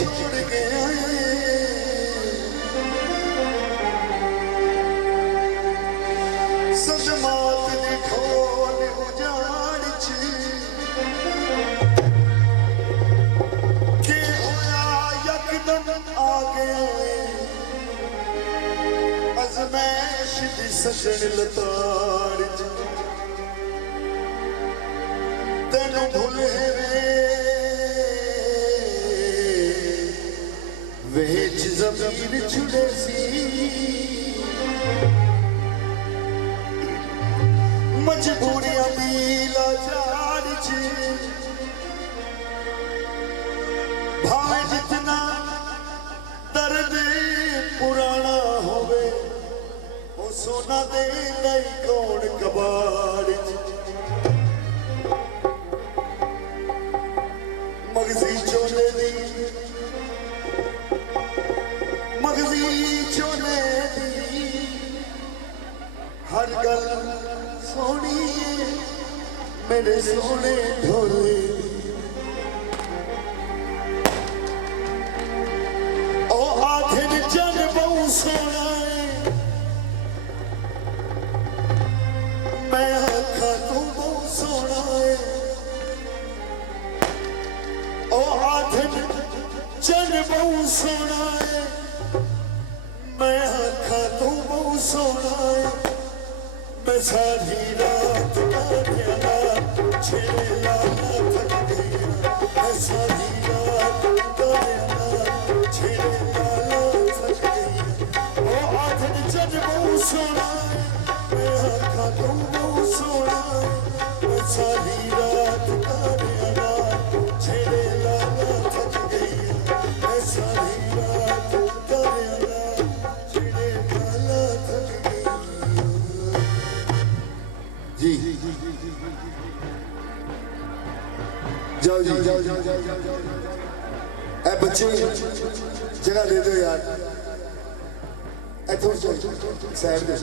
छोड़ गया सजमात दी खोल उजाड़ च के होया यकदम आ गया अज़मैश दी सजन लताड़ च तेनू भुले वेच ज़मीर छुड़े सी मजबूरियां दी लाचार च भावे जितना दर्द पुराना होवे ओ सोना दे गई कौन कबाड़ च मगजी चोले दी हर गल सोनी मेरे सोने ढोले ओ आखिर जन बहु सोना है मैं आखा तू बहु सोना है ओ आखिर जन बहु सोना है मैं आखा तू बहु सोना है मैं सारी रात गाना छेड़े लाना थक गया मैं सारी रात गाना छेड़े लाना थक गया ओ आखिर जन बहु सोना है मैं आखा तू बहु सोना है मैं सारी रात गाना छेड़े लाना थक गया मैं सारी रात गाना छेड़े लाना थक गया जी जाओ जी ए बच्चे जगह दे दो यार इथों साइड दे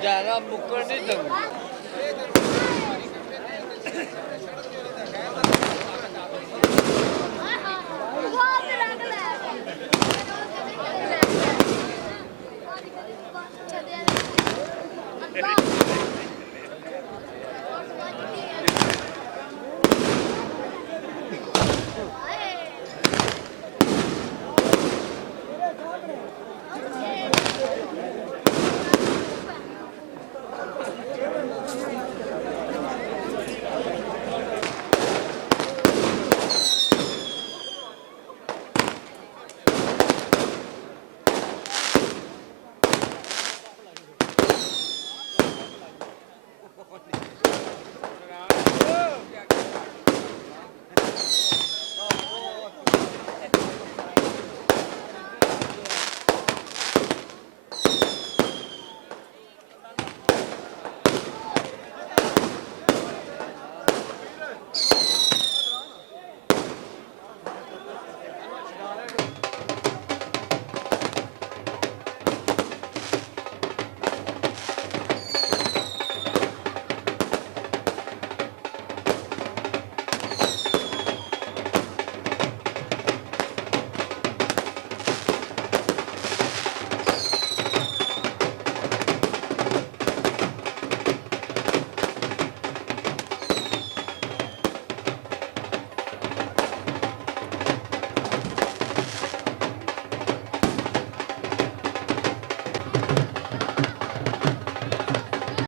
ज़्यादा मुक्कर नहीं दूँगा Wow.